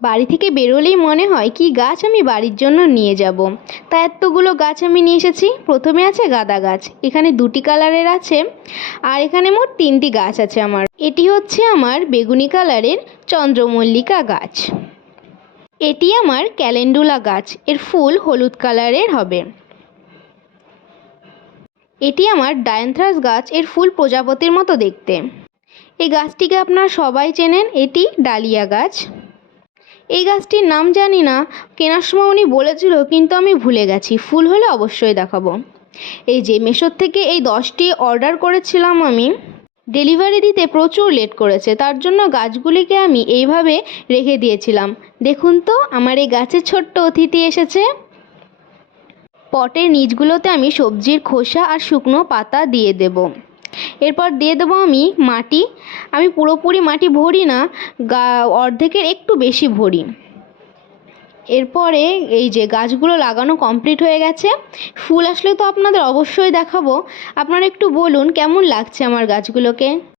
বাড়ি থেকে বেরোলেই মনে হয় কি গাছ আমি বাড়ির জন্য নিয়ে যাব। তাই এতগুলো গাছ আমি নিয়ে এসেছি। প্রথমে আছে গাঁদা গাছ, এখানে 2টি কালারের আছে, আর এখানে মোট 3টি গাছ আছে আমার। এটি হচ্ছে আমার বেগুনি কালারের চন্দ্রমল্লিকা গাছ। এটি আমার ক্যালেন্ডুলা গাছ, এর ফুল হলুদ কালারের হবে। এটি আমার ডায়ান্থ্রাস গাছ, এর ফুল প্রজাপতির মতো দেখতে। এই গাছটিকে আপনারা সবাই চেনেন, এটি ডালিয়া গাছ। এই গাছটির নাম জানি না, কেনার সময় উনি বলেছিল কিন্তু আমি ভুলে গেছি, ফুল হলে অবশ্যই দেখাবো। এই যে মেশোর থেকে এই 10টি অর্ডার করেছিলাম আমি, ডেলিভারি দিতে প্রচুর লেট করেছে, তার জন্য গাছগুলিকে আমি এইভাবে রেখে দিয়েছিলাম। দেখুন তো আমার এই গাছের ছোট্ট অতিথি এসেছে। পটের নিচগুলোতে আমি সবজির খোসা আর শুকনো পাতা দিয়ে দেব। এরপর দিয়ে দেবো আমি মাটি। আমি পুরোপুরি মাটি ভরি না, অর্ধেকের একটু বেশি ভরি। এরপরে এই যে গাছগুলো লাগানো কমপ্লিট হয়ে গেছে। ফুল আসলে তো আপনাদের অবশ্যই দেখাবো। আপনারা একটু বলুন কেমন লাগছে আমার গাছগুলোকে।